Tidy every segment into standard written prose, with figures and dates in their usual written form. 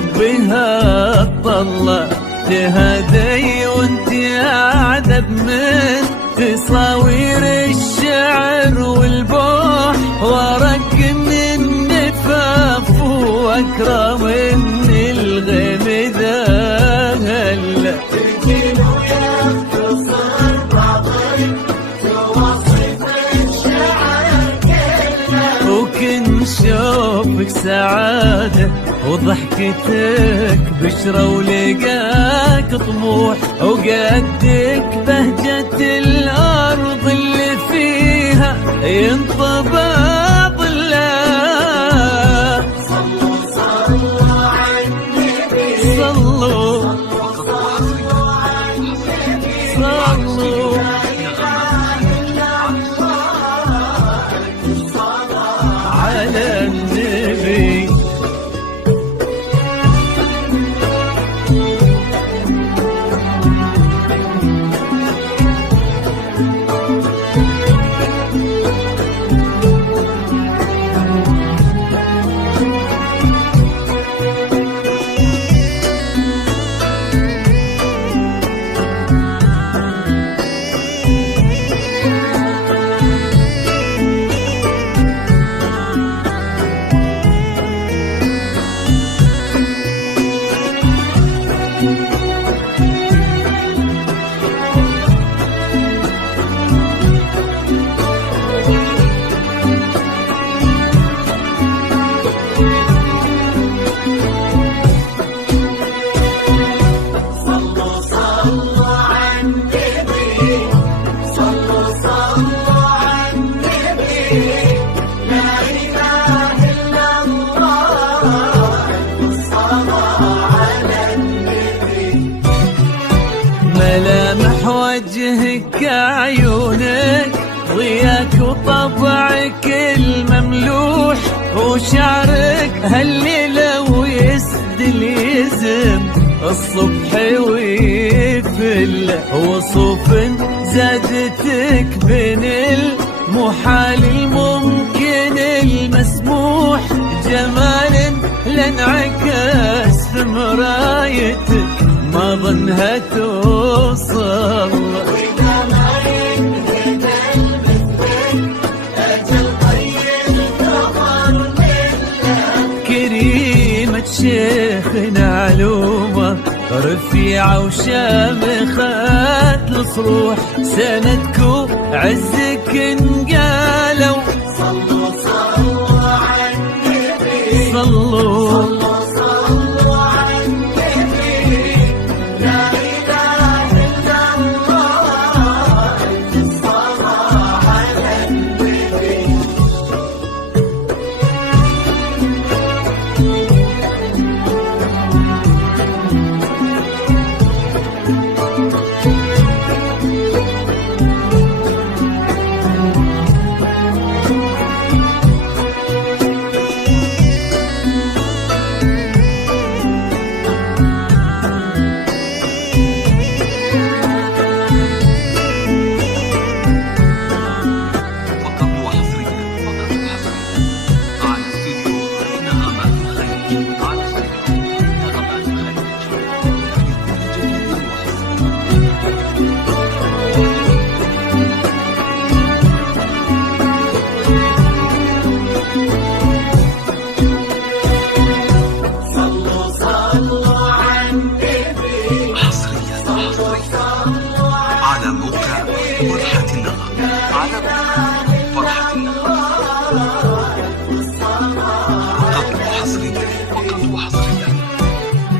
ربها طلع تهدي وانت قاعدة بمن تصاوير الشعر والبوح ورق من النفاف واكرم من الغيم ذا هلا تركين ويختصر بعضك توصف الشعر كله وكن شوفك سعادة وضحكتك بشرة ولقاك طموح وقدك بهجة الأرض اللي فيها ينطبع ظلها. صلوا صلوا على النبي صلوا صلوا على النبي صلوا على النبي. ملامح وجهك عيونك ضياك وطبعك المملوح وشعرك هالليلة ويسدل يزم الصبح ويفل وصوف زادتك بين المحال الممكن المسموح جمال لانعكس في مرايتك ما ظنها توصل. وإذا ما ينهد المثل أجل طيب الثمر منه. كريمة شيخنا علومة رفيعة وشامخة الصروح سندك وعزك انقالوا. صلوا صلوا على النبي صلوا صلوا على النبي لا إله إلا الله الصلاة على النبي.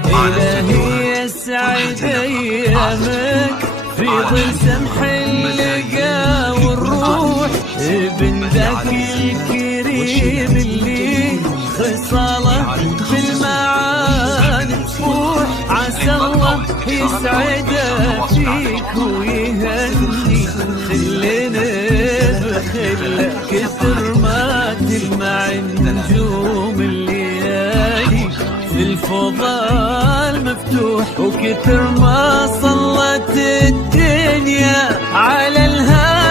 إلهي يسعد أيامك في ظل سمح اللقا والروح ابن ذاك الكريم اللي خصاله في المعاني تفوح عسى الله يسعده فيك ويهني خلينا بخلة كثر ما تلمع النجوم الليالي في الفضاء مفتوح وكثر ما صلت الدنيا على الهادي